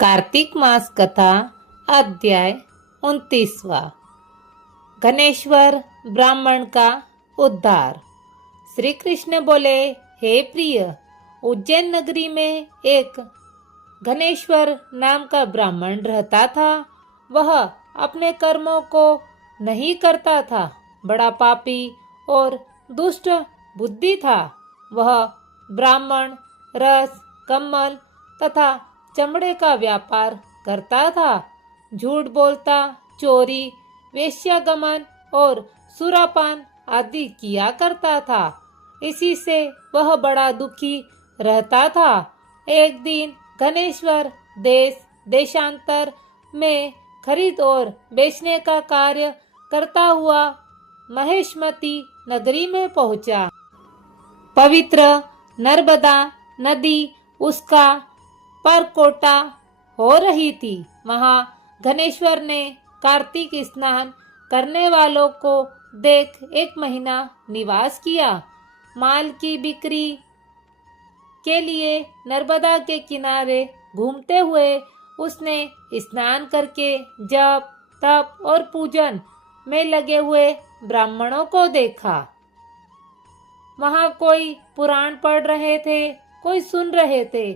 कार्तिक मास कथा अध्याय 29वां। घनेश्वर ब्राह्मण का उद्धार। श्री कृष्ण बोले, हे प्रिय, उज्जैन नगरी में एक घनेश्वर नाम का ब्राह्मण रहता था। वह अपने कर्मों को नहीं करता था, बड़ा पापी और दुष्ट बुद्धि था। वह ब्राह्मण रस, कम्मल तथा चमड़े का व्यापार करता था। झूठ बोलता, चोरी, वेश्यागमन और सुरापान आदि किया करता था। इसी से वह बड़ा दुखी रहता था। एक दिन घनेश्वर देश देशांतर में खरीद और बेचने का कार्य करता हुआ महेशमती नगरी में पहुंचा। पवित्र नर्मदा नदी उसका परकोटा हो रही थी। वहां घनेश्वर ने कार्तिक स्नान करने वालों को देख एक महीना निवास किया। माल की बिक्री के लिए नर्मदा के किनारे घूमते हुए उसने स्नान करके जप, तप और पूजन में लगे हुए ब्राह्मणों को देखा। वहां कोई पुराण पढ़ रहे थे, कोई सुन रहे थे,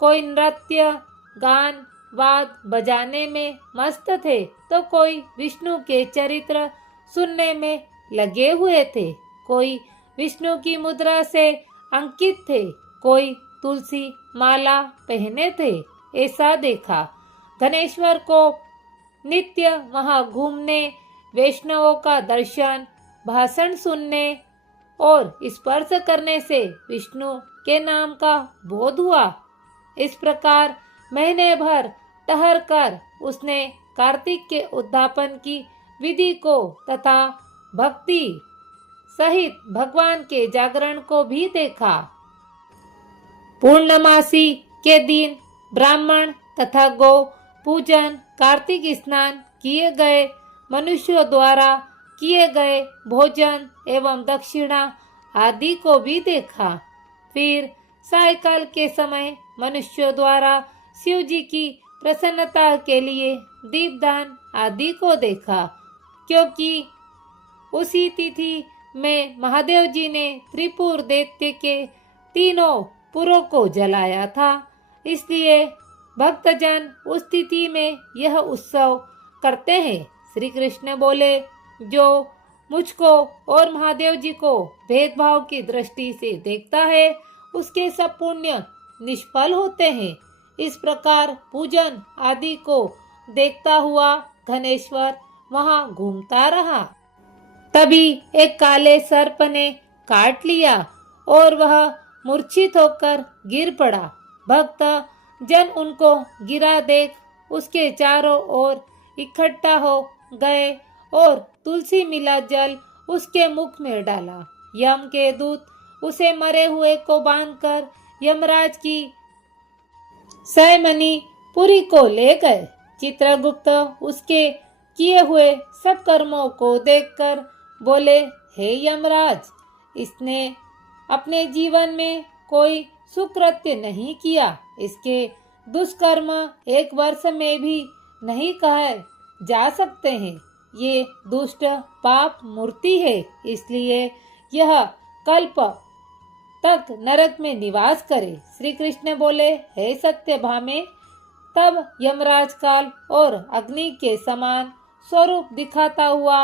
कोई नृत्य, गान, वाद बजाने में मस्त थे, तो कोई विष्णु के चरित्र सुनने में लगे हुए थे। कोई विष्णु की मुद्रा से अंकित थे, कोई तुलसी माला पहने थे। ऐसा देखा। घनेश्वर को नित्य वहां घूमने, वैष्णवों का दर्शन, भाषण सुनने और स्पर्श करने से विष्णु के नाम का बोध हुआ। इस प्रकार महीने भर ठहर कर उसने कार्तिक के उद्यापन की विधि को तथा भक्ति सहित भगवान के जागरण को भी देखा। पूर्णमासी के दिन ब्राह्मण तथा गौ पूजन, कार्तिक स्नान किए गए मनुष्यों द्वारा किए गए भोजन एवं दक्षिणा आदि को भी देखा। फिर सायकाल के समय मनुष्यों द्वारा शिव जी की प्रसन्नता के लिए दीपदान आदि को देखा, क्योंकि उसी तिथि में महादेव जी ने त्रिपुर दैत्य के तीनों पुरों को जलाया था। इसलिए भक्तजन उस तिथि में यह उत्सव करते हैं। श्री कृष्ण बोले, जो मुझको और महादेव जी को भेदभाव की दृष्टि से देखता है, उसके सब पुण्य निष्फल होते हैं। इस प्रकार पूजन आदि को देखता हुआ घनेश्वर वहां घूमता रहा। तभी एक काले सर्प ने काट लिया और वह मूर्छित होकर गिर पड़ा। भक्त जन उनको गिरा देख उसके चारों ओर इकट्ठा हो गए और तुलसी मिला जल उसके मुख में डाला। यम के दूत उसे मरे हुए को बांधकर यमराज की सैमनी पुरी को ले गए। चित्रगुप्त उसके किए हुए सब कर्मों को देखकर बोले, हे यमराज, इसने अपने जीवन में कोई सुकृत्य नहीं किया। इसके दुष्कर्म एक वर्ष में भी नहीं कहे जा सकते हैं। ये दुष्ट पाप मूर्ति है, इसलिए यह कल्प तक नरक में निवास करे। श्री कृष्ण बोले, हे सत्यभामे, तब यमराज काल और अग्नि के समान स्वरूप दिखाता हुआ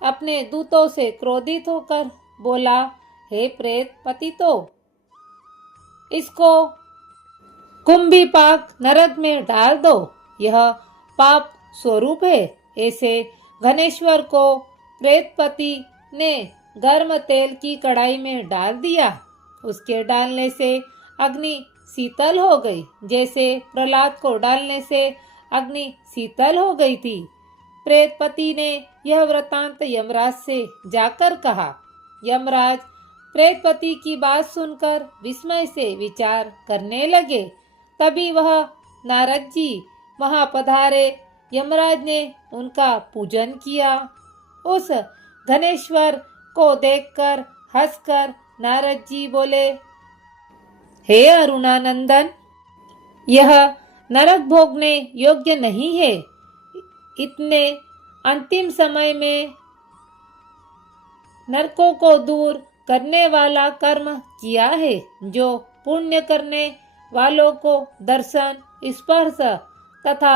अपने दूतों से क्रोधित होकर बोला, हे प्रेत पतितो, इसको कुंभीपाक नरक में डाल दो। यह पाप स्वरूप है। ऐसे घनेश्वर को प्रेतपति ने गर्म तेल की कढ़ाई में डाल दिया। उसके डालने से अग्नि शीतल हो गई, जैसे प्रहलाद को डालने से अग्नि शीतल हो गई थी। प्रेतपति ने यह वृतांत यमराज से जाकर कहा। यमराज प्रेतपति की बात सुनकर विस्मय से विचार करने लगे। तभी वह नारद जी वहां पधारे। यमराज ने उनका पूजन किया। उस घनेश्वर को देखकर हंसकर नारद जी बोले, हे अरुणानंदन, यह नरक भोगने योग्य नहीं है। इतने अंतिम समय में नरकों को दूर करने वाला कर्म किया है। जो पुण्य करने वालों को दर्शन, स्पर्श तथा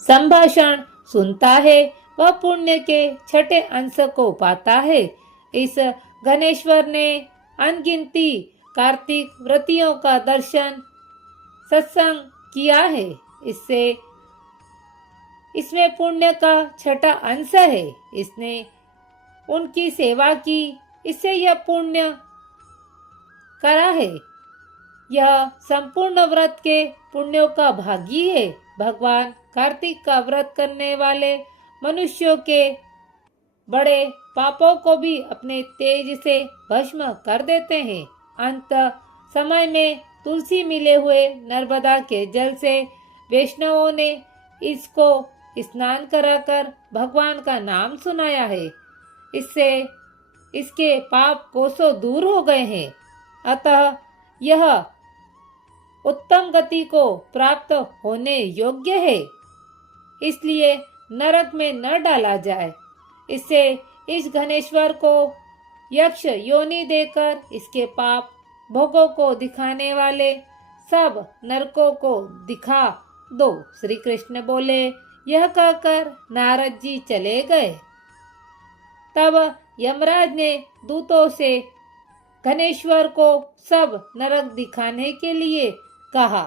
संभाषण सुनता है, वह पुण्य के छठे अंश को पाता है। इस गणेश्वर ने अनगिनती कार्तिक व्रतियों का दर्शन, सत्संग किया है। इसमें पुण्य का छठा अंश है। इसने उनकी सेवा की, इससे यह पुण्य करा है। यह संपूर्ण व्रत के पुण्यों का भागी है। भगवान कार्तिक का व्रत करने वाले मनुष्यों के बड़े पापों को भी अपने तेज से भस्म कर देते हैं। अंत समय में तुलसी मिले हुए नर्मदा के जल से वैष्णवों ने इसको स्नान कराकर भगवान का नाम सुनाया है। इससे इसके पाप कोसों दूर हो गए हैं। अतः यह उत्तम गति को प्राप्त होने योग्य है। इसलिए नरक में न डाला जाए। इससे इस गणेश्वर को यक्ष योनि देकर इसके पाप भोगों को दिखाने वाले सब नरकों को दिखा दो। श्री कृष्ण बोले। यह कहकर नारद जी चले गए। तब यमराज ने दूतों से गणेश्वर को सब नरक दिखाने के लिए कहा।